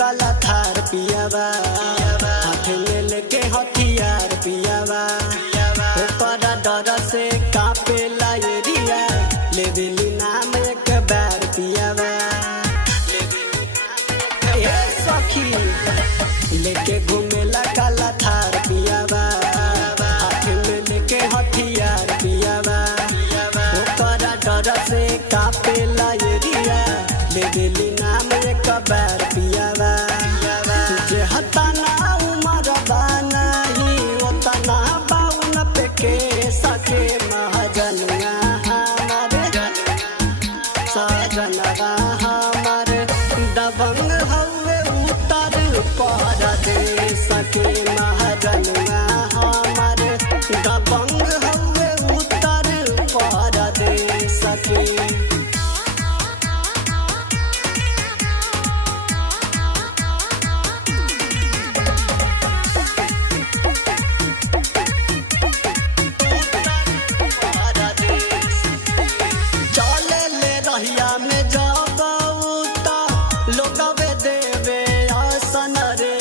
काला थार पियावा, हाथ में लेके हथियार पियावा, ऊपर डर से कांपे लायरिया, ले दिली नाम एक बार पियावा। ए सखी लेके घूमेला काला थार पियावा, हाथ में लेके हथियार पियावा, ऊपर डर से कांपे लायरिया, ले दिली नाम एक बार पियावा। तुझे हताना उमर बाना ही उतना बाउन पे के सके महाजनुआ हमारे सजनवा हमारे दबंग हवे उतर पर दे सके महाजनुआ हमारे दबंग हवे उतर पर दे सके। में जाबूता लोगवे देवे आसन रे,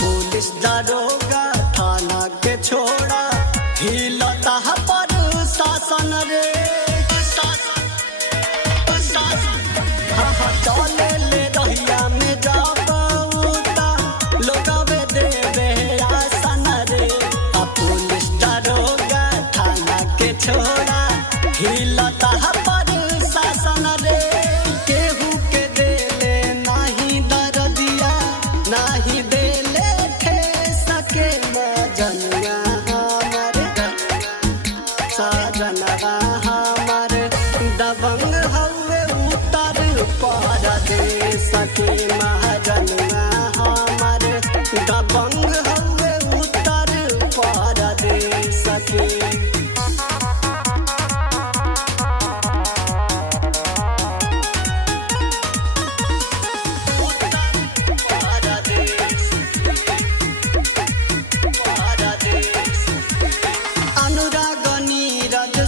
पुलिस दरोगा थाना के छोड़ा हिलता पर शासन रे। चले ले रहिया में जाबूता लोगवे देवे आसन रे, पुलिस दरोगा थाना के छोड़ा हिलता पर शासन रे। केहू के देले नाही दर्दिया, नाही देले ठे सके मजनुआ हमारे सजनवा हमारे दबंग हवे उतर पर दे सके महाजनुआ हमारे दबंग हवे उतर पर दे सके।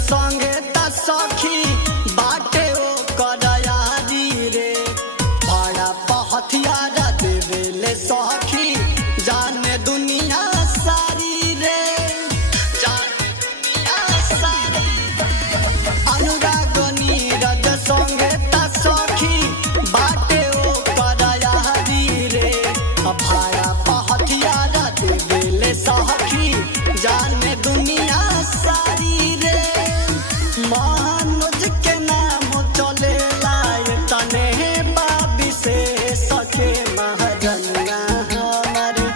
संगे सखी बाटे ओ करयारी रे, भाड़ा पहथियार देवे ले सखी जाने दुनिया सारी रे, जाने दुनिया सारी। अनुराग नीरज संगे सखी बाटे ओ करयारी रे, भाड़ा पहथियार देवे ले सखी जाने दुनिया सारी रे। मनोज के नाम चले लाए तने बाबी से सके महाजनुआ हमारे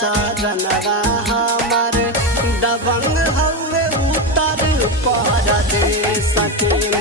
सजनवा हमारे दबंग हवे उतर पर दे सके।